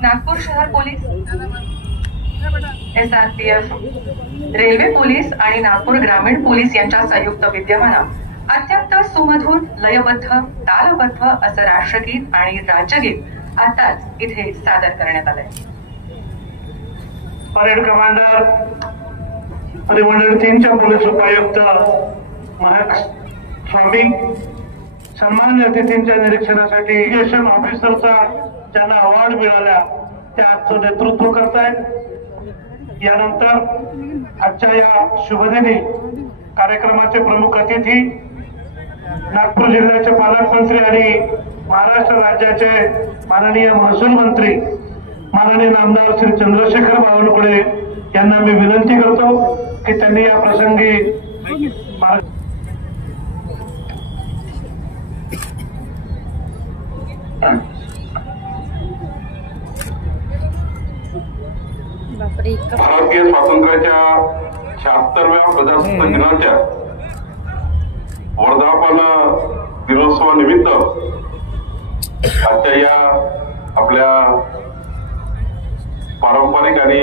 नागपूर शहर police, SRPF, railway police आणि नागपूर ग्रामीण पोलीस यांच्या संयुक्त विद्यमानं अत्यंत सुमधुर, लयबद्ध, तालबद्ध असं राष्ट्रगीत आणि राज्यगीत आताच इथे सादर करण्यात आलंय. परेड कमांडर परिमंडळ 3च्या पोलीस उपायुक्त महक स्वामी सन्मान्य अतिथींच्या निरीक्षणासाठी इरिगेशन ऑफिसरचा ज्यांना अवॉर्ड मिळाला त्या आजचं नेतृत्व करतायत. यानंतर आजच्या या शुभदिनी कार्यक्रमाचे प्रमुख अतिथी नागपूर जिल्ह्याचे पालकमंत्री आणि महाराष्ट्र राज्याचे माननीय महसूल मंत्री माननीय नामदार श्री चंद्रशेखर बावनकुळे यांना मी विनंती करतो की त्यांनी या प्रसंगी भारतीय स्वातंत्र्याच्या 76व्या प्रजासत्ताक दिनाच्या वर्धापन दिनोत्सवानिमित्त आजच्या या आपल्या पारंपरिक आणि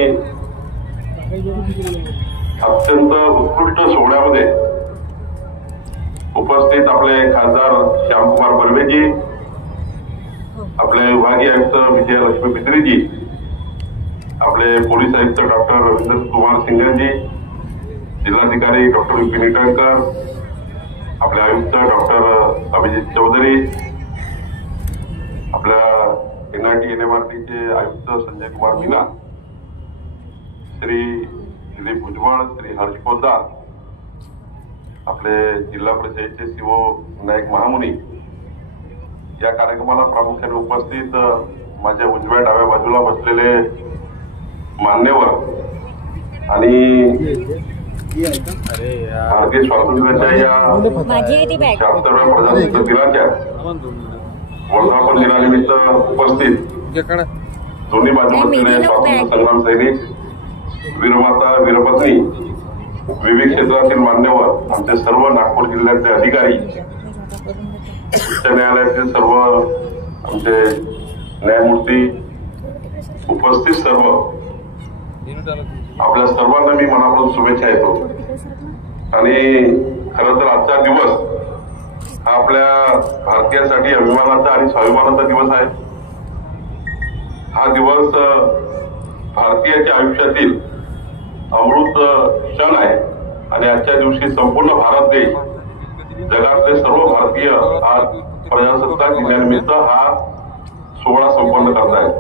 अत्यंत उत्कृष्ट सोहळ्यामध्ये उपस्थित आपले खासदार श्यामकुमार बर्वेजी, आपले विभागीय आयुक्त विजयलक्ष्मी पित्रीजी, आपले पोलीस आयुक्त डॉक्टर रवींद्र कुमार सिंघजी, जिल्हाधिकारी डॉक्टर विपिन इटनकर, आपले आयुक्त डॉक्टर अभिजित चौधरी, आपल्या NIT NMRTचे आयुक्त संजय कुमार मीना, श्री दिलीप भुजबळ, श्री हर्ष पोद्दार, आपले जिल्हा परिषदेचे CO विनायक महामुनी, या कार्यक्रमाला प्रामुख्याने उपस्थित माझ्या उजव्या डाव्या बाजूला बसलेले मान्यवर आणि भारतीय स्वातंत्र्याच्या या 76व्या प्रजासत्ताक दिनाच्या वर्धापन दिनानिमित्त उपस्थित दोन्ही बाजूला स्वातंत्र्य संग्राम सैनिक, वीरमाता, वीरपत्नी, विविध क्षेत्रातील मान्यवर, आमचे सर्व नागपूर जिल्ह्याचे अधिकारी, उच्च न्यायालयाचे सर्व आमचे न्यायमूर्ती, उपस्थित सर्व आपल्या सर्वांना मी मनापासून शुभेच्छा देतो. आणि खरं तर आजचा दिवस हा आपल्या भारतीयासाठी अभिमानाचा आणि स्वाभिमानाचा दिवस आहे. हा दिवस भारतीयाच्या आयुष्यातील अमृत क्षण आहे आणि आजच्या दिवशी संपूर्ण भारत देश, जगातले सर्व भारतीय आज प्रजासत्ताक दिनानिमित्त हा सोहळा संपन्न करतायत.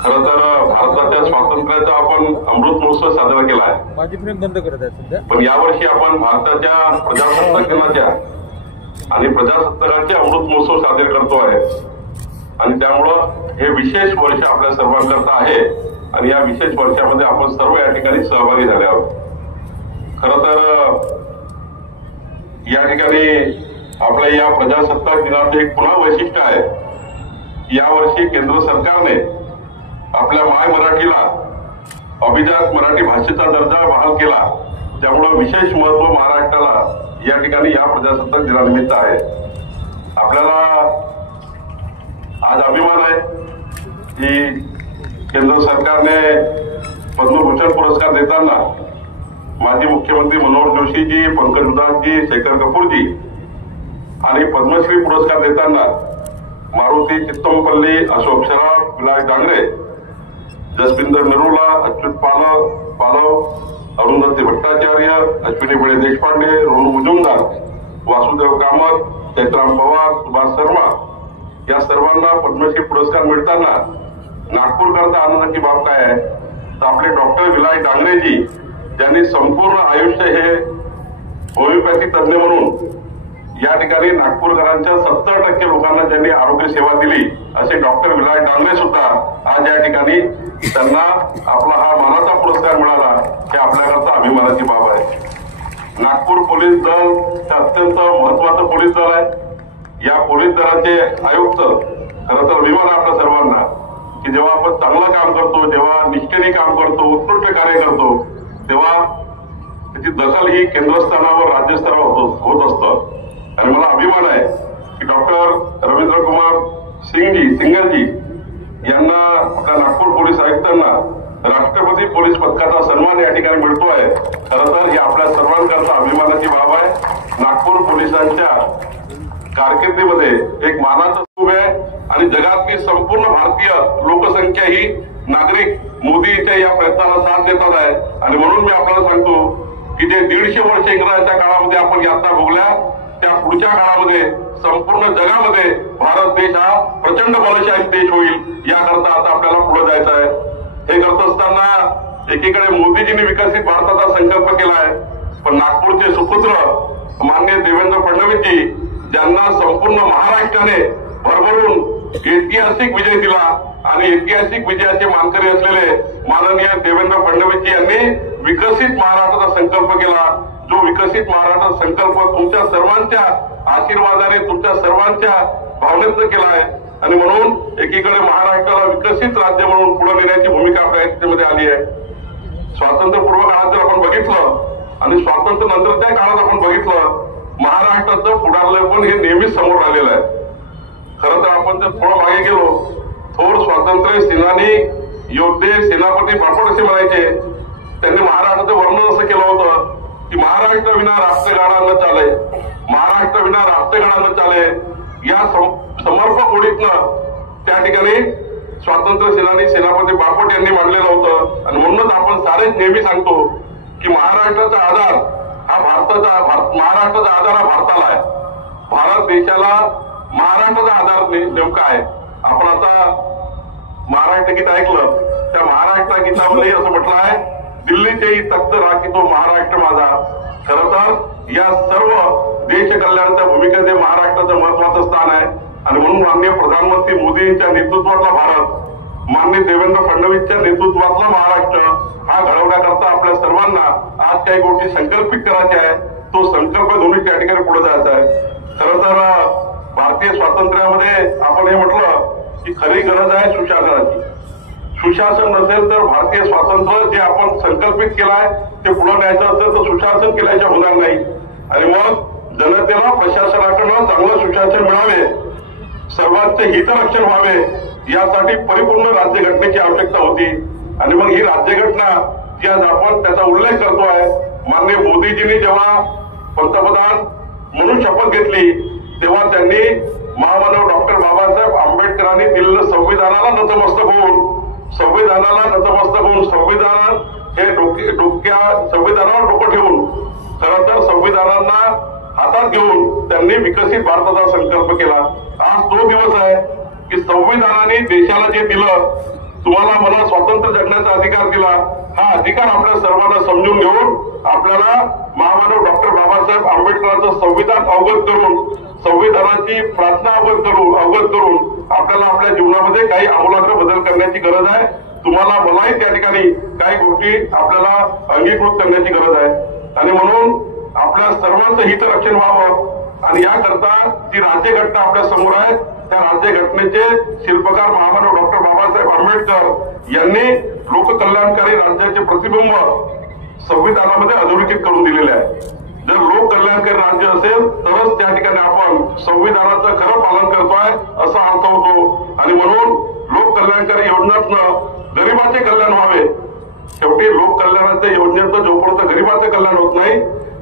खरं तर भारताच्या स्वातंत्र्याचा आपण अमृत महोत्सव साजरा केला आहे, पण यावर्षी आपण भारताच्या प्रजासत्ताक दिनाच्या आणि प्रजासत्ताकाचे अमृत महोत्सव साजरे करतो आहे. आणि त्यामुळं हे विशेष वर्ष आपल्या सर्वांकरता आहे आणि या विशेष वर्षामध्ये आपण सर्व या ठिकाणी सहभागी झाले आहोत. खरं तर या ठिकाणी आपल्या या प्रजासत्ताक दिनाचं एक पुन्हा वैशिष्ट्य आहे. यावर्षी केंद्र सरकारने आपल्या माय मराठीला अभिजात मराठी भाषेचा दर्जा बहाल केला. त्यामुळं विशेष महत्व महाराष्ट्राला या ठिकाणी या प्रजासत्ताक दिनानिमित्त आहे. आपल्याला आज अभिमान आहे की केंद्र सरकारने पद्मभूषण पुरस्कार देताना माजी मुख्यमंत्री मनोहर जोशीजी, पंकज उधासजी, शेखर कपूरजी आणि पद्मश्री पुरस्कार देताना मारुती चित्तमपल्ली, अशोक शराफ, विलास डांगरे, जसविंदर नरूला, अच्युत पालव, अरुंधती भट्टाचार्य, अश्विनी बळे देशपांडे, रोनू मुजुमदार, वासुदेव कामत, चैत्राम पवार, सुभाष शर्मा या सर्वांना पद्मश्री पुरस्कार मिळताना नागपूरकरता आनंदाची बाब काय आहे तर आपले डॉक्टर विलास डांगरेजी ज्यांनी संपूर्ण आयुष्य हे होमिओपॅथी तज्ञ म्हणून या ठिकाणी नागपूरकरांच्या 70% लोकांना ज्यांनी आरोग्य सेवा दिली असे डॉक्टर विलास डांगरे सुद्धा आज या ठिकाणी त्यांना आपला हा मानाचा पुरस्कार मिळाला हे आपल्याकरता अभिमानाची बाब आहे. नागपूर पोलीस दल हे अत्यंत महत्वाचं पोलीस दल आहे. या पोलीस दलाचे आयुक्त खरं तर अभिमान आपल्या सर्वांना की जेव्हा आपण चांगलं काम करतो, जेव्हा निष्ठेने काम करतो, उत्कृष्ट कार्य करतो तेव्हा त्याची दखल ही केंद्रस्थानावर राज्यस्तरावर होत असतं. आणि मला अभिमान आहे की डॉक्टर रवींद्र कुमार सिंगलजी यांना आपल्या नागपूर पोलीस आयुक्तांना राष्ट्रपती पोलीस पदकाचा सन्मान या ठिकाणी मिळतो आहे. खरं तर ही आपल्या सर्वांकरता अभिमानाची बाब आहे. नागपूर पोलिसांच्या कारकिर्दीमध्ये एक मानाचं स्तूप आहे आणि जगातली संपूर्ण भारतीय लोकसंख्या ही नागरिक मोदीच्या या प्रयत्नाला साथ देतात आहे. आणि म्हणून मी आपल्याला सांगतो की जे 150 वर्ष इंग्रजांच्या काळामध्ये आपण यातना भोगल्या त्या पुढच्या काळामध्ये संपूर्ण जगामध्ये भारत देश हा प्रचंड बलशाली देश होईल याकरता आता आपल्याला पुढे जायचं आहे. हे करत असताना एकीकडे मोदीजींनी विकसित भारताचा संकल्प केला आहे, पण नागपूरचे सुपुत्र माननीय देवेंद्र फडणवीसजी ज्यांना संपूर्ण महाराष्ट्राने भरभरून ऐतिहासिक विजय दिला आणि ऐतिहासिक विजयाचे मानकरी असलेले माननीय देवेंद्र फडणवीसजी यांनी विकसित महाराष्ट्राचा संकल्प केला. जो विकसित महाराष्ट्र संकल्प तुमच्या सर्वांच्या आशीर्वादाने तुमच्या सर्वांच्या भावनेतनं केला आहे आणि म्हणून एकीकडे महाराष्ट्राला विकसित राज्य म्हणून पुढे नेण्याची भूमिका आपल्या याच्यामध्ये आली आहे. स्वातंत्र्यपूर्व काळात जर आपण बघितलं आणि स्वातंत्र्य नंतरच्या काळात आपण बघितलं महाराष्ट्राचं पुढारलेपण हे नेहमीच समोर आलेलं आहे. खरं तर आपण जर थोडं मागे गेलो थोर स्वातंत्र्य सेनानी योद्धे सेनापती बापट असे म्हणायचे. त्यांनी महाराष्ट्राचं वर्णन असं केलं होतं की महाराष्ट्र विना राष्ट्रगाडा न चाले, महाराष्ट्र विना राष्ट्रगाडा न चाले या समर्पक ओळीतनं त्या ठिकाणी स्वातंत्र्य सेनानी सेनापती बापट यांनी मांडलेलं होतं. आणि म्हणूनच आपण सारेच नेहमी सांगतो की महाराष्ट्राचा आधार हा महाराष्ट्राचा आधार हा भारताला आहे. भारत देशाला महाराष्ट्राचा आधार नेमका आहे. आपण आता महाराष्ट्र गीत ऐकलं त्या महाराष्ट्र गीतामध्ये असं म्हटलं आहे दिल्लीचेही तख्त राखी तो महाराष्ट्र माझा. खरं तर या सर्व देश कल्याणाच्या भूमिकेमध्ये महाराष्ट्राचं महत्वाचं स्थान आहे आणि म्हणून माननीय प्रधानमंत्री मोदींच्या नेतृत्वातला भारत, माननीय देवेंद्र फडणवीसच्या नेतृत्वातला महाराष्ट्र हा घडवण्याकरता आपल्या सर्वांना आज काही गोष्टी संकल्पित करायच्या आहे. तो संकल्प घेऊन त्या ठिकाणी पुढे जायचा आहे. खरं तर भारतीय स्वातंत्र्यामध्ये आपण हे म्हटलं की खरी गरज आहे सुशासनाची. सुशासन नसेल तर भारतीय स्वातंत्र्य जे आपण संकल्पित केलाय ते पुढे न्यायचं असेल तर सुशासन केल्याच्या होणार नाही. आणि मग जनतेला प्रशासनाकडनं चांगलं सुशासन मिळावे, सर्वांचे हितरक्षण व्हावे यासाठी परिपूर्ण राज्यघटनेची आवश्यकता होती. आणि मग ही राज्यघटना जी आज आपण त्याचा उल्लेख करतोय माननीय मोदीजींनी जेव्हा पंतप्रधान म्हणून शपथ घेतली तेव्हा त्यांनी महामानव डॉक्टर बाबासाहेब आंबेडकरांनी दिलेलं संविधानाला नतमस्तक होऊन संविधान हे संविधानावर डोकं ठेवून खरं तर संविधानांना हातात घेऊन त्यांनी विकसित भारताचा संकल्प केला. आज तो दिवस आहे की संविधानाने देशाला जे दिलं तुम्हाला मला स्वातंत्र्य जगण्याचा अधिकार दिला हा अधिकार आपल्या सर्वांना समजून घेऊन आपल्याला महामानव डॉक्टर बाबासाहेब आंबेडकरांचं संविधान अवगत करून संविधानाची प्रार्थना अवगत करून आपल्याला आपल्या जीवनामध्ये काही आमूलाग्र बदल करण्याची गरज आहे. तुम्हाला मलाही त्या ठिकाणी काही गोष्टी आपल्याला अंगीकृत करण्याची गरज आहे. आणि म्हणून आपल्या सर्वांचं हितरक्षण व्हावं आणि याकरता जी राज्यघटना आपल्या समोर आहे त्या राज्यघटनेचे शिल्पकार महामानव डॉक्टर बाबासाहेब आंबेडकर यांनी लोककल्याणकारी राज्याचे प्रतिबिंब संविधानामध्ये अधोरेखित करून दिलेले आहे. जर लोक कल्याणकारी राज्य असेल तरच त्या ठिकाणी आपण संविधानाचं खरं पालन करतोय असा अर्थ होतो. आणि म्हणून लोक कल्याणकारी योजनांतनं गरिबाचे कल्याण व्हावे. शेवटी लोक कल्याणाच्या योजनेचं जोपर्यंत गरिबाचं कल्याण होत नाही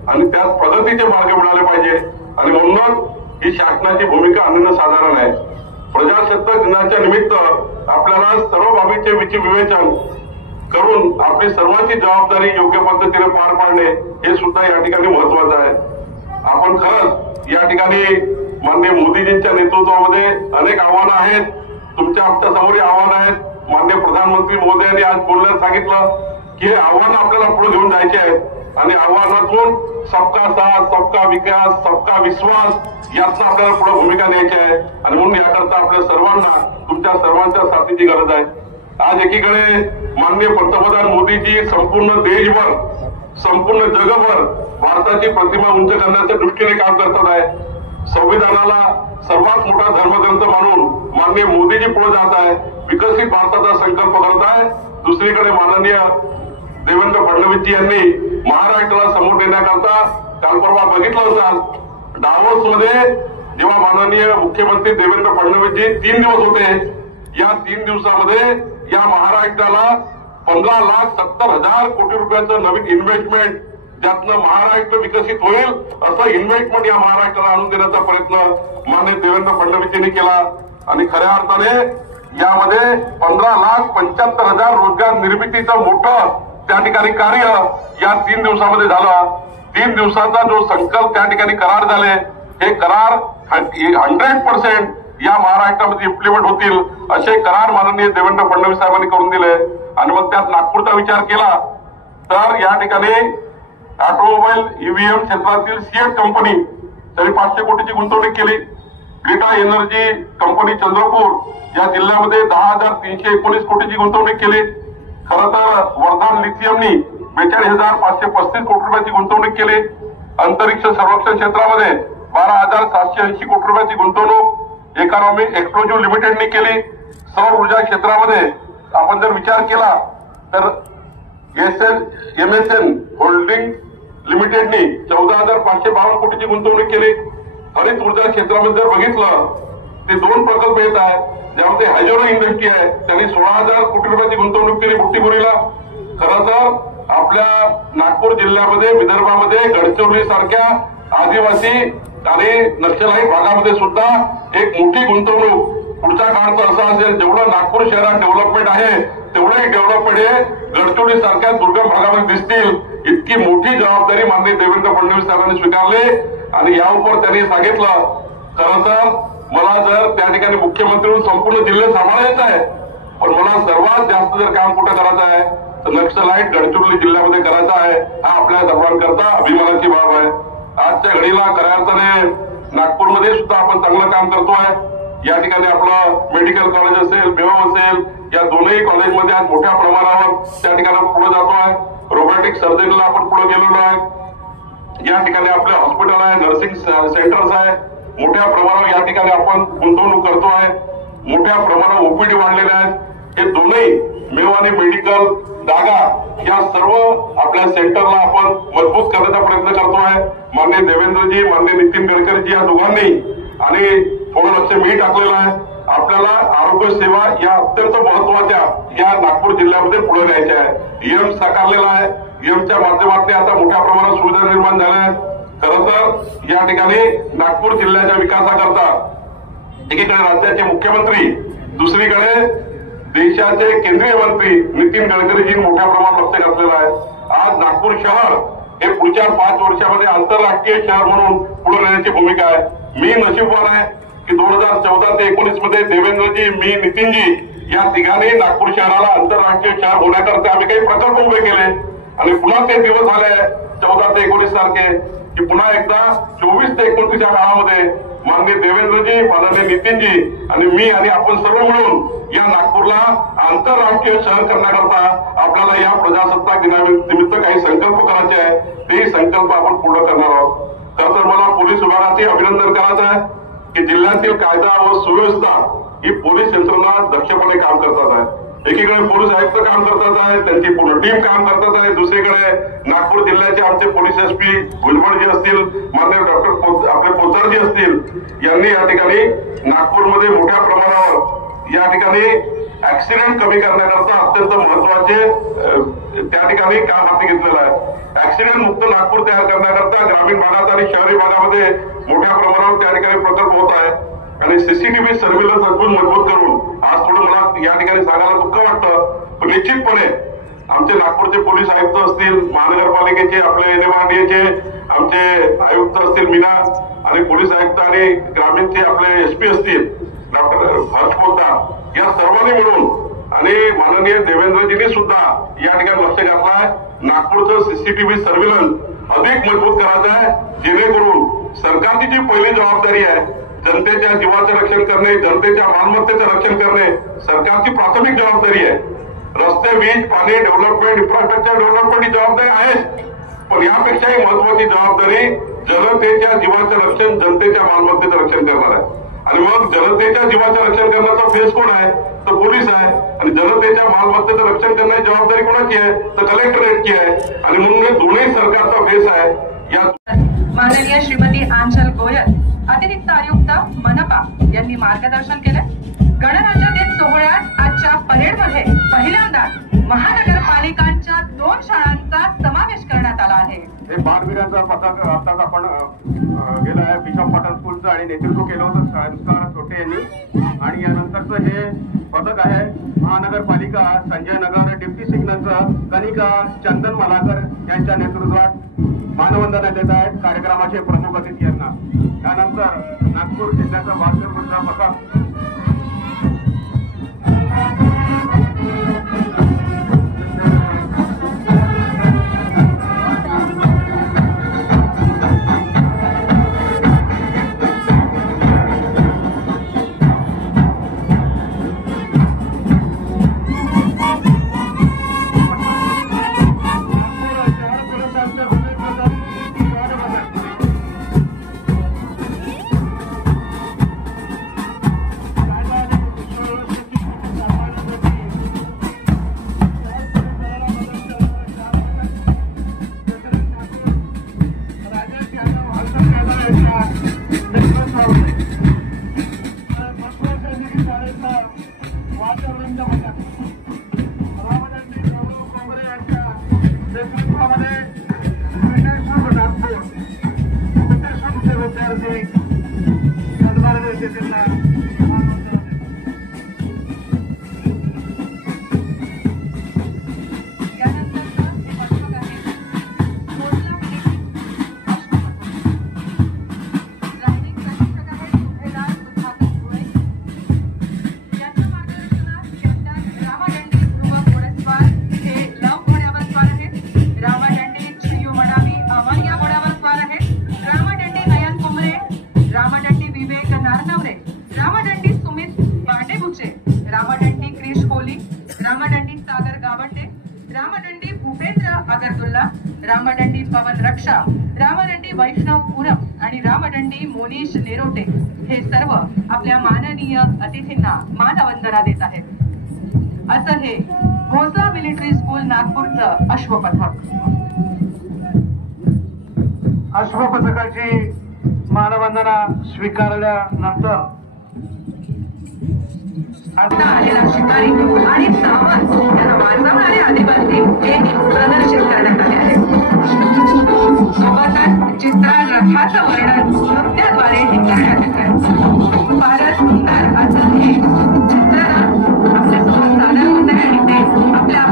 आणि त्यात प्रगतीचे मार्ग मिळाले पाहिजे. आणि म्हणूनच ही शासनाची भूमिका अनन्यसाधारण आहे. प्रजासत्ताक दिनाच्या निमित्त आपल्याला सर्व बाबींचे विवेचन करून आपली सर्वांची जबाबदारी योग्य पद्धतीने पार पाडणे हे सुद्धा या ठिकाणी महत्वाचं आहे. आपण खरंच या ठिकाणी माननीय मोदीजींच्या नेतृत्वामध्ये अनेक आव्हानं आहेत. तुमच्या आमच्या समोर आव्हानं आहेत. माननीय प्रधानमंत्री महोदयांनी आज बोलण्यात सांगितलं की हे आव्हान आपल्याला पुढे घेऊन जायचे आहे आणि आव्हानातून सबका साथ, सबका विकास, सबका विश्वास यातनं आपल्याला पुढे भूमिका न्यायची आहे आणि म्हणून याकरता आपल्या सर्वांना तुमच्या सर्वांच्या साथीची गरज आहे. आज एकीकडे माननीय पंतप्रधान मोदीजी संपूर्ण देशभर, संपूर्ण जगभर भारताची प्रतिमा उंच करण्याच्या दृष्टीने काम करतात आहे. संविधानाला सर्वात मोठा धर्मग्रंथ मानून माननीय मोदीजी पुढे जात आहे, विकसित भारताचा संकल्प करत आहे. दुसरीकडे माननीय देवेंद्र फडणवीसजी यांनी महाराष्ट्राला समोर नेण्याकरता काल परवा बघितलं असाल डावोस मध्ये जेव्हा माननीय मुख्यमंत्री देवेंद्र फडणवीसजी 3 दिवस होते, या 3 दिवसामध्ये या महाराष्ट्राला 15,70,000 कोटी रुपयाचं नवीन इन्व्हेस्टमेंट, ज्यातनं महाराष्ट्र विकसित होईल असं इन्व्हेस्टमेंट या महाराष्ट्राला आणून देण्याचा प्रयत्न माननीय देवेंद्र फडणवीसजींनी केला आणि खऱ्या अर्थाने यामध्ये 15,75,000 रोजगार निर्मितीचं मोठं त्या ठिकाणी कार्य या 3 दिवसामध्ये झालं. 3 दिवसाचा जो संकल्प त्या ठिकाणी करार झाले, हे करार 100% या महाराष्ट्रामध्ये इम्प्लिमेंट होतील असे करार माननीय देवेंद्र फडणवीस साहेबांनी करून दिले. आणि मग त्यात नागपूरचा विचार केला तर या ठिकाणी ऑटोमोबाईल ईव्हीएम क्षेत्रातील सीएट कंपनी 500 कोटीची गुंतवणूक केली. ग्रीटा एनर्जी कंपनी चंद्रपूर या जिल्ह्यामध्ये 10,319 कोटीची गुंतवणूक केली. खरं तर वर्धा लिथियमनी 42,535 कोटी रुपयाची गुंतवणूक केली. अंतरिक्ष संरक्षण क्षेत्रामध्ये 12,780 कोटी रुपयाची गुंतवणूक इकॉनॉमिक एक्सप्लोजिव्ह लिमिटेडनी केली. सौर ऊर्जा क्षेत्रामध्ये आपण जर विचार केला तर MSN होल्डिंग लिमिटेडनी 14,552 कोटीची गुंतवणूक केली. हरित ऊर्जा क्षेत्रामध्ये जर बघितलं ते 2 प्रकल्प येत आहेत, ज्यामध्ये हायड्रो इंडस्ट्री आहे, त्यांनी 16,000 कोटी रुपयाची गुंतवणूक केली बुट्टीबोरीला. खरं तर आपल्या नागपूर जिल्ह्यामध्ये, विदर्भामध्ये गडचिरोली सारख्या आदिवासी आणि नक्षलवादी भागामध्ये सुद्धा एक मोठी गुंतवणूक पुढच्या काळात असं असेल, जेवढं नागपूर शहरात डेव्हलपमेंट आहे तेवढंही डेव्हलपमेंट हे गडचिरोली सारख्या दुर्गम भागामध्ये दिसतील. इतकी मोठी जबाबदारी माननीय देवेंद्र फडणवीस साहेबांनी स्वीकारली आणि यावर त्यांनी सांगितलं खरं तर मला जर त्या ठिकाणी मुख्यमंत्री म्हणून संपूर्ण जिल्हे सांभाळायचा आहे, पण मला सर्वात जास्त जर काम कुठं करायचं आहे तर नक्षलाईट गडचिरोली जिल्ह्यामध्ये करायचं आहे. हा आपल्या सर्वांकरता अभिमानाची बाब आहे. आजच्या घडीला खऱ्या अर्थाने नागपूरमध्ये सुद्धा आपण चांगलं काम करतोय. या ठिकाणी आपलं मेडिकल कॉलेज असेल, बेहम असेल, या दोन्ही कॉलेजमध्ये आज मोठ्या प्रमाणावर त्या ठिकाणी पुढे जातोय. रोबोटिक सर्जरीला आपण पुढे गेलेलो आहे. या ठिकाणी आपले हॉस्पिटल आहे, नर्सिंग सेंटर्स आहे, मोठ्या प्रमाणावर या ठिकाणी आपण गुंतवणूक करतोय. मोठ्या प्रमाणावर ओपीडी वाढलेल्या आहेत. हे दोन्ही मेवानी मेडिकल जागा या सर्व आपल्या सेंटरला आपण मजबूत करण्याचा प्रयत्न करतोय. माननीय देवेंद्रजी, माननीय नितीन गडकरीजी या दोघांनी आणि थोडं लक्ष मी टाकलेलं आहे. आपल्याला आरोग्य सेवा या अत्यंत महत्वाच्या या नागपूर जिल्ह्यामध्ये पुढे न्यायच्या आहे. एम्स साकारलेला आहे. एम्सच्या माध्यमातून आता मोठ्या प्रमाणात सुविधा निर्माण झाल्या आहेत. खरं तर या ठिकाणी नागपूर जिल्ह्याच्या विकासाकरता एकीकडे राज्याचे मुख्यमंत्री, दुसरीकडे देशाचे केंद्रीय मंत्री नितीन गडकरीजी मोठ्या प्रमाणात लक्ष घातलेलं आहे. आज नागपूर शहर हे पुढच्या 5 वर्षामध्ये आंतरराष्ट्रीय शहर म्हणून पुढे नेण्याची भूमिका आहे. मी नशीबवान आहे की 2014 ते 19 मध्ये देवेंद्रजी, मी, नितीनजी या तिघांनी नागपूर शहराला आंतरराष्ट्रीय शहर होण्याकरता आम्ही काही प्रकल्प उभे केले आणि पुन्हा ते दिवस झाले 14 ते 19 सारखे की पुन्हा एकदा 24 ते 29 या काळामध्ये माननीय देवेंद्रजी, माननीय नितीनजी आणि मी आणि आपण सर्व मिळून या नागपूरला आंतरराष्ट्रीय शहर करण्याकरता आपल्याला या प्रजासत्ताक दिनानिमित्त काही संकल्प करायचे आहे. तेही संकल्प आपण पूर्ण करणार आहोत. खरं तर मला पोलीस विभागाचे अभिनंदन करायचं आहे की जिल्ह्यातील कायदा व सुव्यवस्था ही पोलीस यंत्रणा दक्षपणे काम करतात आहे. एकीकडे पोलीस आयुक्त काम करतात आहे, त्यांची पूर्ण टीम काम करतात आहे. दुसरीकडे नागपूर जिल्ह्याचे आमचे पोलीस SP भुजबळजी असतील, माननीय डॉक्टर आपले पोचारजी असतील, यांनी या ठिकाणी नागपूरमध्ये मोठ्या प्रमाणावर या ठिकाणी ऍक्सिडेंट कमी करण्याकरता अत्यंत महत्वाचे त्या ठिकाणी काम हाती घेतलेलं आहे. ऍक्सिडेंट मुक्त नागपूर तयार करण्याकरता ग्रामीण भागात आणि शहरी भागामध्ये मोठ्या प्रमाणावर त्या ठिकाणी प्रकल्प होत आहे आणि सीसीटीव्ही सर्व्हिलन्स अजून मजबूत करून आज थोडं मला या ठिकाणी सांगायला दुःख वाटतं, पण निश्चितपणे आमचे नागपूरचे पोलीस आयुक्त असतील, महानगरपालिकेचे आपले NMRDAचे आमचे आयुक्त असतील मीना आणि पोलीस आयुक्त आणि ग्रामीणचे आपले SP असतील डॉक्टर हर्ष पोद्दार, या सर्वांनी मिळून आणि माननीय देवेंद्रजींनी सुद्धा या ठिकाणी लक्ष घातलाय. नागपूरचं सीसीटीव्ही सर्व्हिलन्स अधिक मजबूत करायचं आहे, जेणेकरून सरकारची जी पहिली जबाबदारी आहे जनतेच्या जीवाचं रक्षण करणे, जनतेच्या मालमत्तेचं रक्षण करणे सरकारची प्राथमिक जबाबदारी आहे. रस्ते, वीज, पाणी, डेव्हलपमेंट, इन्फ्रास्ट्रक्चर डेव्हलपमेंट ही जबाबदारी आहेच, पण यापेक्षाही महत्वाची जबाबदारी जनतेच्या जीवाचं रक्षण, जनतेच्या मालमत्तेचं रक्षण करणार आहे. आणि मग जनतेच्या जीवाचं रक्षण करण्याचा फेस कोण आहे? तर पोलीस आहे. आणि जनतेच्या मालमत्तेचं रक्षण करण्याची जबाबदारी कोणाची आहे? तर कलेक्टरेटची आहे. आणि म्हणून हे दोन्ही सरकारचा फेस आहे. या माननीय श्रीमती आंचल गोयल, अतिरिक्त आयुक्त मनपा यांनी मार्गदर्शन केले. गणराज्य दिन सोहळ्यात आजच्या परेडमध्ये पहिल्यांदा महानगरपालिकांच्या 2 शाळांचा समावेश करण्यात आला आहे. हे बालवीरांचं पथक आताच आपण गेलं आहे बिशप पॉटल स्कूलचं आणि नेतृत्व केलं होतं संस्कार छोटे यांनी. आणि यानंतरचं हे पथक आहे महानगरपालिका संजय नगर डिप्टी सिग्नलचं कनिका चंदन मलाकर यांच्या नेतृत्वात मानवंदना देत आहेत कार्यक्रमाचे प्रमुख अतिथी यांना. त्यानंतर नागपूर जिल्ह्याचा बालवीर पथक रामादंडी सागर गावंडे, रामदंडी भूपेंद्र अगरदुल्ला, रामदंडी पवन रक्षा, रामदंडी वैष्णव पूनम आणि रामदंडी मोनीश नेरोटे हे सर्व आपल्या माननीय अतिथींना मानवंदना देत आहेत. असं हे भोसला मिलिटरी स्कूल नागपूरचं अश्वपथक. अश्वपथकाची मानवंदना स्वीकारल्यानंतर आता आलेला शिकारी आणि सावंत यांना वाजवणारे आदिवासी हे प्रदर्शित करण्यात आले आहे. सोबतच चित्रात रथाचं वर्णन नृत्याद्वारे करण्यात येत आहे. फारच सुंदर असं हे चित्ररथ आपल्यासमोर सादर होत आहे आणि ते आपल्या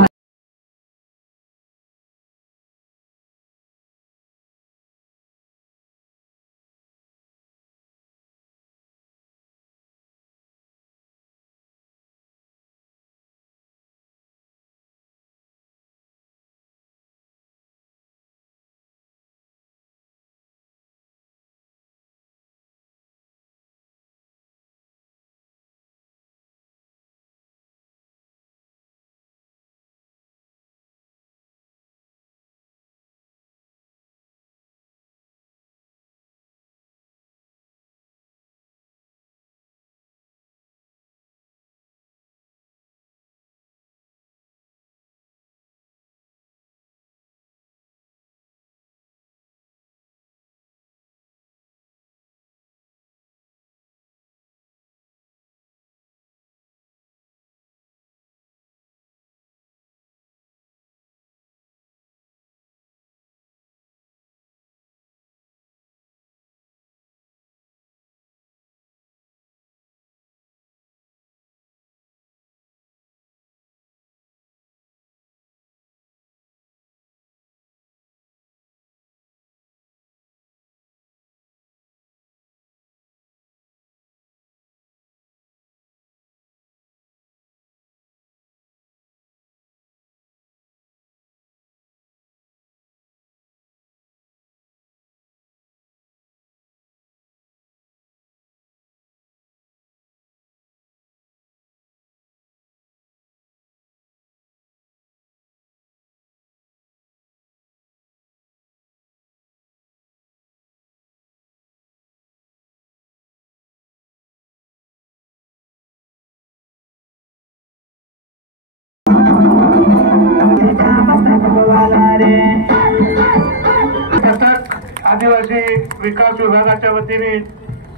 आदिवासी विकास विभागाच्या वतीने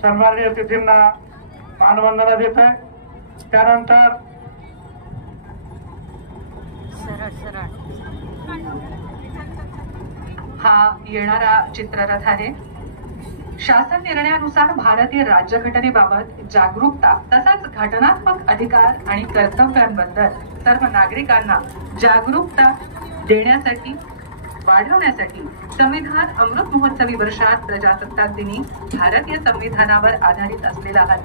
सन्माननीय अतिथींना मानवंदना देत आहे। त्यानंतर हा येणारा चित्ररथ आहे। शासन निर्णयानुसार भारतीय राज्यघटनेबाबत जागरूकता तसंच घटनात्मक अधिकार आणि कर्तव्यांबद्दल सर्व नागरिकांना जागरूकता देण्यासाठी वाढवण्यासाठी संविधान अमृत महोत्सवी वर्षात प्रजासत्ताक दिनी भारतीय संविधानावर आधारित असलेला हा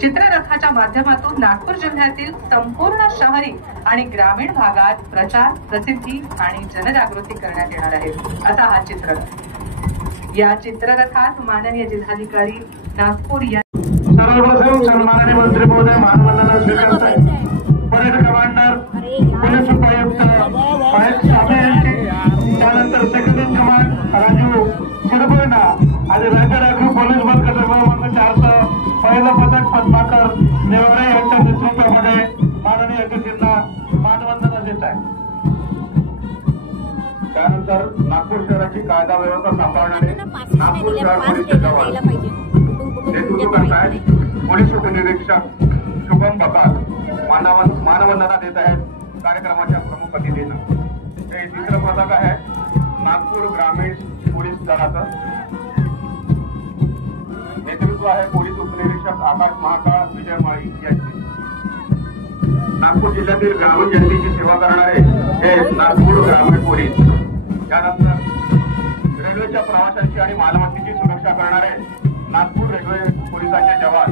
चित्ररथाच्या माध्यमातून नागपूर जिल्ह्यातील संपूर्ण शहरी आणि ग्रामीण भागात प्रचार प्रसिद्धी आणि जनजागृती करण्यात येणार आहे असा हा चित्ररथ। या चित्ररथात माननीय जिल्हाधिकारी नागपूर या सर्वप्रथम सन्माननीय मंत्री महोदय मानवंदना स्वीकारत आहे। परेड कमांडर पोलीस उपायुक्त महेश साबळे यांची, त्यानंतर सेकंड इन कमांड राजू शिरबोईना आणि राज्य राखीव पोलीस बल क्रमांक 4चं पहिलं पथक पद्माकर नेवरे यांच्या नेतृत्वामध्ये माननीय अतिथींना मानवंदना देत आहे। त्यानंतर नागपूर शहराची कायदा व्यवस्था सांभाळणारे नागपूर शहर पोलीस जवान नेतृत्व करतायत पोलीस उपनिरीक्षक शुभम बकाल मानवंदना देत आहेत कार्यक्रमाच्या प्रमुख अतिथींना। हे तिसरं पथक आहे नागपूर ग्रामीण पोलीस दलाचं, नेतृत्व आहे पोलीस उपनिरीक्षक आकाश महाकाळ विजय माळी यांचे। नागपूर जिल्ह्यातील ग्रामीण जनतेची सेवा करणारे हे नागपूर ग्रामीण पोलीस। त्यानंतर रेल्वेच्या प्रवाशांची आणि मालमत्तेची सुरक्षा करणारे नागपूर रेल्वे पोलिसांचे जवान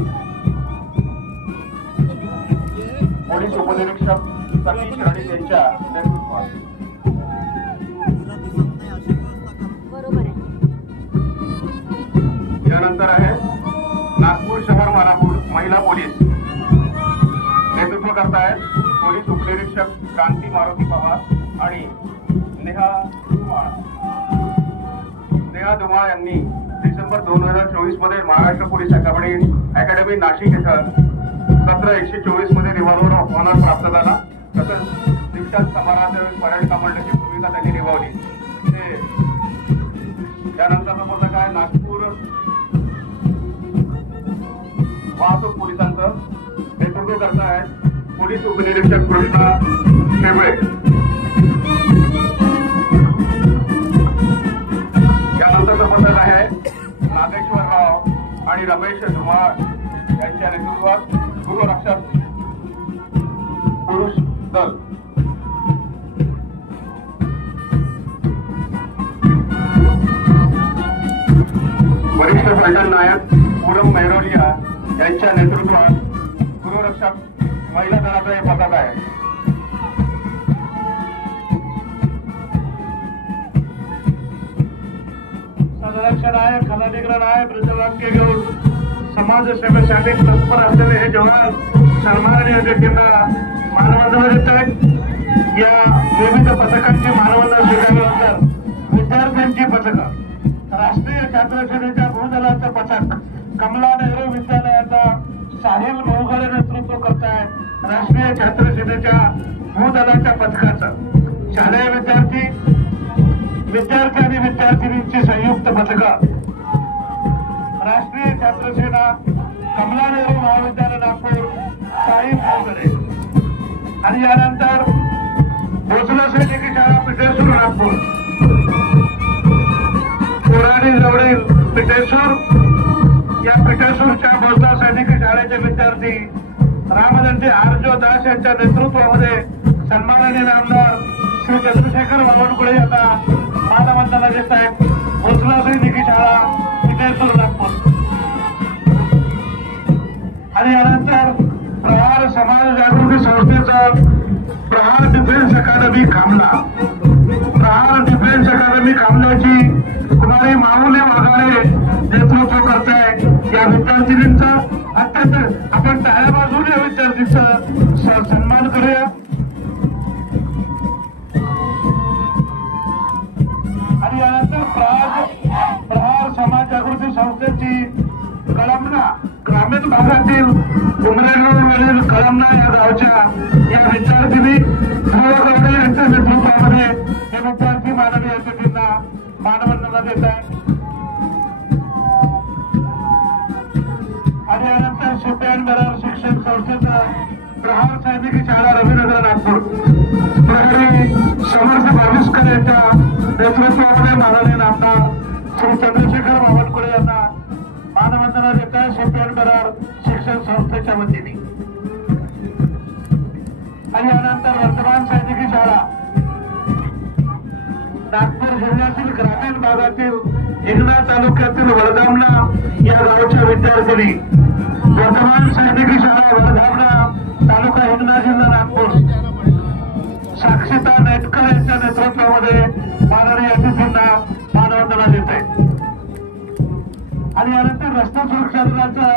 पोलीस उपनिरीक्षक सतीश रणित यांच्या नेतृत्वात। यानंतर आहे नागपूर शहर मारापूर महिला पोलीस, नेतृत्व करतायत पोलीस उपनिरीक्षक क्रांती मारुती पवार आणि नेहा धुमाळ यांनी डिसेंबर 2024 मध्ये महाराष्ट्र पोलीस अकॅडमी नाशिक इथं सत्र 124 मध्ये रिव्हॉल्वर ऑफ ऑनर प्राप्त झाला। तसंच दीक्षांत समारंभात परेड कमांडरची भूमिका त्यांनी निभावली। त्यानंतरचा पथक आहे नागपूर वाहतूक पोलिसांचं, नेतृत्व करतायत पोलीस उपनिरीक्षक कृष्णा शेबळे। यानंतरचं पथक आहे नागेश्वर राव आणि रमेश धुमाळ यांच्या नेतृत्वात गृहरक्षक पुरुष दल। वरिष्ठ पलटण नायक पूनम मेहरोलिया यांच्या नेतृत्वात गृहरक्षक महिला दलाचं हे पथक आहे। संरक्षण आहे, खलानिग्रहण आहे, ब्रजवाक्य घेऊन समाजसेवेसाठी तत्पर असलेले हे जवान सन्माननीय अतिथींना मानवंदना देत आहेत। या विविध पथकांची मानवंदना स्वीकारल्यानंतर विद्यार्थ्यांची पथकं, राष्ट्रीय छात्र सेनेच्या भूदलाचं पथक कमला नेहरू विद्यालयाचा साहिल मोहगळे नेतृत्व करतायत राष्ट्रीय छात्र सेनेच्या भूदलाच्या पथकाचं। शालेय विद्यार्थी आणि विद्यार्थिनींची संयुक्त पथकं राष्ट्रीय छात्र सेना कमला नेहरू महाविद्यालय नागपूर साहिल मोहगळे आणि यानंतर भोसले सैनिकी शाळा पिठेसूर नागपूर, कोराडी जवळील पिठेसूर या पिठेसूरच्या भोसले सैनिकी शाळेचे विद्यार्थी रामदंडे आरजो दास यांच्या नेतृत्वामध्ये सन्माननीय नामदार श्री चंद्रशेखर बावनकुळे यांना मानवंदना देत आहेत। भोसले सैनिकी शाळा पिठेसूर नागपूर आणि यानंतर प्रहार समाज जागृती संस्थेचं प्रहार डिफेन्स अकादमी खामला, प्रहार डिफेन्स अकादमी खामल्याची कुमारी माऊली वाघारे नेतृत्व करताय। या विद्यार्थिनींचं अत्यंत आपण टाळ्या वाजवून या विद्यार्थींचा सन्मान करूया। आणि यानंतर प्रहार समाज जागृती संस्थेची कळमना ग्रामीण भागातील उमरेगाववरील कळमना या गावच्या या विद्यार्थिनी यांच्या नेतृत्वामध्ये हे विद्यार्थी माननीय अतिथींना मानवंदना देत आहेत। चॅम्पियन बेरार शिक्षण संस्थेचं प्रहार सैनिकी शाळा रविनगर नागपूर प्रहरी समर्थ भाविस्कर यांच्या नेतृत्वामध्ये माननीय आमदार श्री चंद्रशेखर बावनकुळे यांना मानवंदना देत आहे चॅम्पियन बेरार शिक्षण संस्थेच्या वतीने. आणि यानंतर वर्तमान सैनिकी शाळा नागपूर जिल्ह्यातील ग्रामीण भागातील हिंगणा तालुक्यातील वडगामला या गावच्या विद्यार्थिनी वर्तमान सैनिकी शाळा वडगामला तालुका हिंगणा जिल्हा नागपूर साक्षीता नेटकर यांच्या नेतृत्वामध्ये माननीय अतिथींना मानवंदना देते. आणि यानंतर रस्ता सुरक्षा दलाचं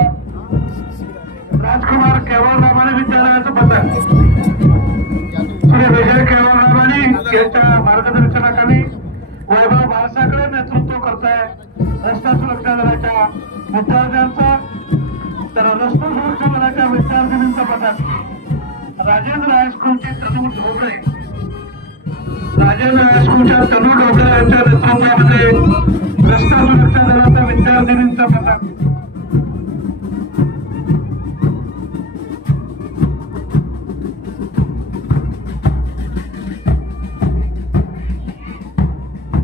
राजकुमार केवळरामाने विद्यालयाचं पथक श्री विजय केवळरामाने यांच्या मार्गदर्शनाखाली वैभव बाळसाकडे नेतृत्व करत आहे रस्ता सुरक्षा दलाच्या विद्यार्थ्यांचा. तर रस्ता सुरक्षा दलाच्या विद्यार्थिनींचं पथक राजेंद्र हायस्कूलचे तनू ढोबळे यांच्या नेतृत्वामध्ये रस्ता सुरक्षा दलाच्या विद्यार्थिनींचं पथक.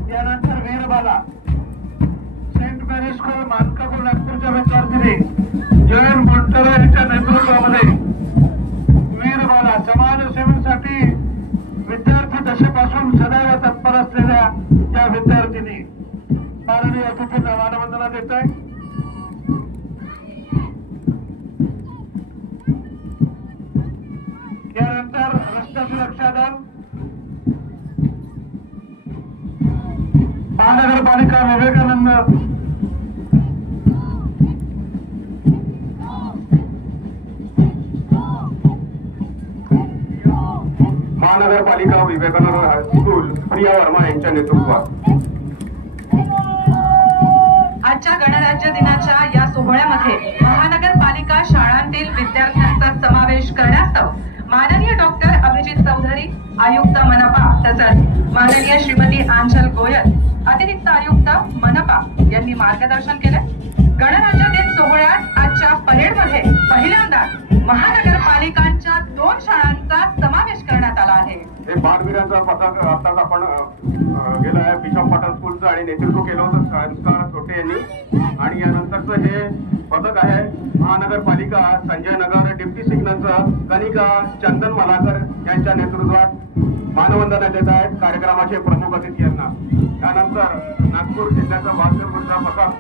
यानंतर वीरबाला सेंट मेरी स्कूल मानकापूर नागपूरच्या विद्यार्थिनी जयन मोंटेरो यांच्या नेतृत्वामध्ये वीरबाला समाजसेवेसाठी विद्यार्थी दशेपासून सदैव तत्पर असलेल्या या विद्यार्थिनी माननीय अतिथींना मानवंदना देत आहे. यानंतर रस्ता सुरक्षा दल महानगरपालिका विवेकानंद महानगरपालिका विवेकानंद हायस्कूल प्रिया वर्मा यांच्या नेतृत्वात आजच्या गणराज्य दिनाच्या या सोहळ्यामध्ये महानगरपालिका शाळांतील विद्यार्थ्यांचा समावेश करण्यास्तव माननीय डॉक्टर अभिजित चौधरी आयुक्त मनपा तसंच माननीय श्रीमती आंचल गोयल अतिरिक्त आयुक्त मनपा यांनी मार्गदर्शन केले. गणराज्य दिन सोहळ्यात आजच्या परेडमध्ये पहिल्यांदा महानगरपालिकांच्या 2 शाळांचा समावेश करण्यात आला आहे. हे बालवीरांचं पथक आताच आपण गेलं आहे बिशप पॉटल स्कूलचं आणि नेतृत्व केलं होतं संस्कार छोटे यांनी. आणि यानंतरचं हे पथक आहे महानगरपालिका संजय नगर डिप्टी सिग्नलचं कनिका चंदन मलाकर यांच्या नेतृत्वात मानवंदना देत आहेत कार्यक्रमाचे प्रमुख अतिथी यांना. त्यानंतर नागपूर जिल्ह्याचा बालवीरचा पथक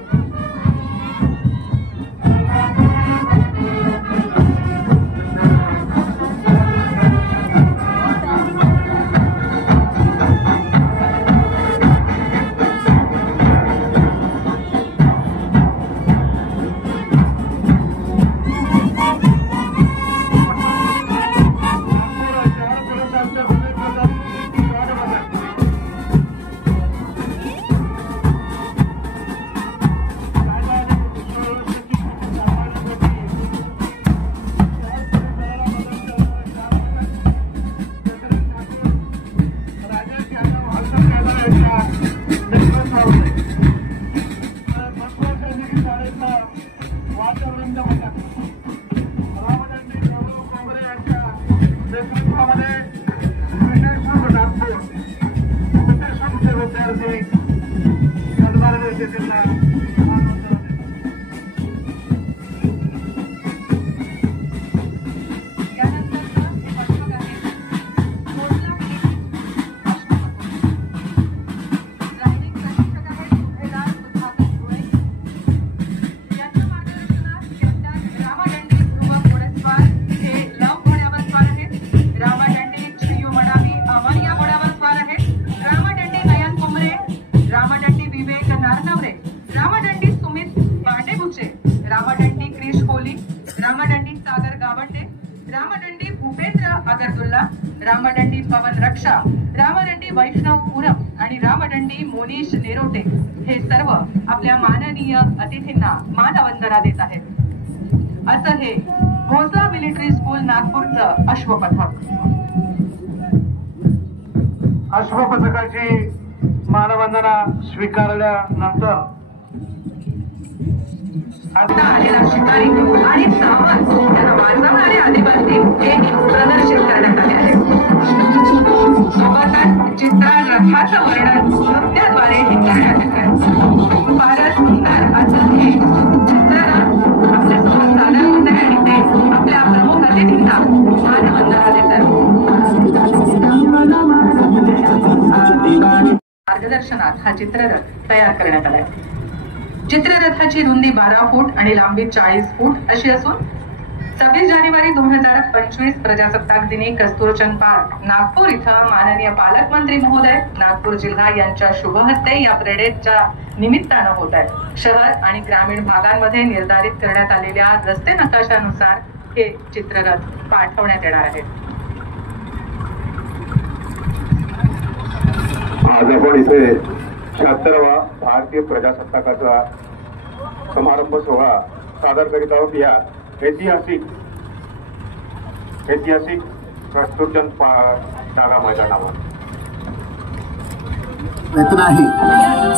रामदंडी पवन रक्षा, रामदंडी वैष्णव पूनम आणि रामदंडी मोनीश नेरोटे हे सर्व आपल्या माननीय अतिथींना मानवंदना देत आहेत. असं हे भोसला मिलिटरी स्कूल नागपूरचं अश्वपथक. अश्वपथकाची मानवंदना स्वीकारल्यानंतर आता आलेला शिकारी आणि सावंत यांना वाचवून आणि आदिवासी हे प्रदर्शित करण्यात आले आहे. सोबतच चित्ररथाचं वर्णन नृत्याद्वारे करण्यात आले आहे. फारच सुंदर असं हे चित्ररथ आपल्यासोबत सादर होत आहे आणि ते आपल्या प्रमुख अतिथींना मानवंदना देतात. मार्गदर्शनात हा चित्ररथ तयार करण्यात आलाय. चित्ररथाची रुंदी 12 फूट आणि लांबी 40 फूट अशी असून 26 जानेवारी 2025 प्रजासत्ताक दिनी कस्तुरचंद पार्क नागपूर इथं माननीय पालकमंत्री महोदय नागपूर जिल्हा यांच्या शुभ हस्ते या परेडच्या निमित्तानं होत आहे. शहर आणि ग्रामीण भागांमध्ये निर्धारित करण्यात आलेल्या रस्ते नकाशानुसार हे चित्ररथ पाठवण्यात येणार आहे. आज आपण इथे 76वा भारतीय प्रजासत्ताकाचा समारंभ सोहळा सादर करीत आहोत. या ऐतिहासिक कस्तुरचंद डागा मैदानावर रचना आहे.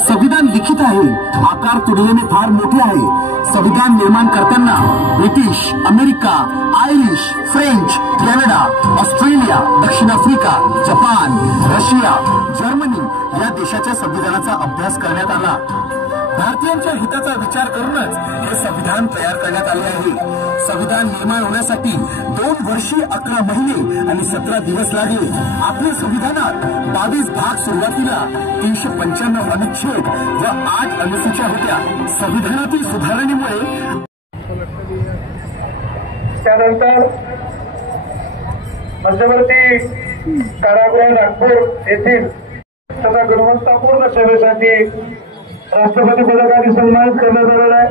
संविधान लिखित आहे, आकार तुलनेने फार मोठे आहे. संविधान निर्माण करताना British, America, Irish, French, Canada, Australia, दक्षिण आफ्रिका, जपान, रशिया, जर्मनी या देशाच्या संविधानाचा अभ्यास करण्यात आला. भारतीयांच्या हिताचा विचार करूनच हे संविधान तयार करण्यात आले आहे. संविधान निर्माण होण्यासाठी 2 वर्षे 11 महिने आणि 17 दिवस लागले. आपल्या संविधानात 22 भाग सुरुवातीला 395 अनुच्छेद व 8 अनुसूच्या होत्या. संविधानातील सुधारणेमुळे त्यानंतर मध्यवर्ती कारागृह नागपूर येथील तथा गुणवत्तापूर्ण सेवेसाठी राष्ट्रपती पदकाने सन्मानित करण्यात आलेला आहे.